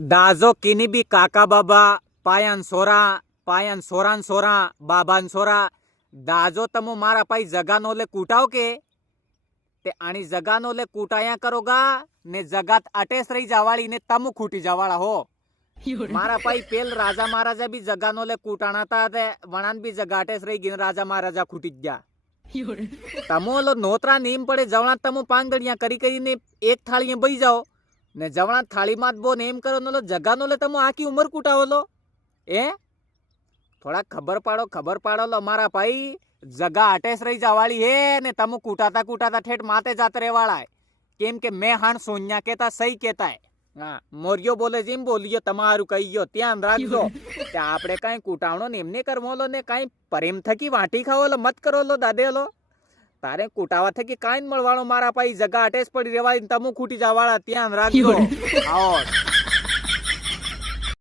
દાજો કિની બી કાકા બાબા પાયન સોરાન સોરા બાબાન સોરા દાજો તમો મારા પાઈ જગાનો લે કૂટાવ કે તે આની જગાનો લે કૂટાયા કરોગા ને જગાત અટેસ રહી જાવાળી ને તમુ ખૂટી જાવાળા હો મારા પાઈ પેલ રાજા મહારાજા બી જગાનો લે કૂટાણા તા તે વણાન બી જગા અટેસ રહી ગઈ રાજા મહારાજા ખૂટી ગયા તમો લો નોતરા નીમ પડે જવણા તમો પાંગડિયા કરી કરીને એક થાળીએ બઈ જાઓ ને જવણા થાળીમાં જ બો ને એમ કરો નો જગાનો લે તમો આખી ઉંમર કૂટાવો લો થોડા ખબર પાડો લો મારા ભાઈ જગા અટેસ રહી જાવાળી હે ને તમો કૂટાતા ઠેઠ માતે જાતે રેવાળા કેમ કે મેં હાણ સોન્યા કેતા સહી કેતા હા મોરિયો બોલે જેમ બોલિયો તમારું કહી ગયો ધ્યાન રાખજો કે આપણે કઈ કૂટાવણો ને એમને કરવો લો ને કઈ પ્રેમ થકી વાટી ખાવો લો મત કરો લો દાદે લો તારે કૂટાવા થકી કાંઈ મળવાળો મારા ભાઈ જગા અટેસ પડી રેવાળી તમુ ખૂટી જવાળા ધ્યાન રાખજો આવો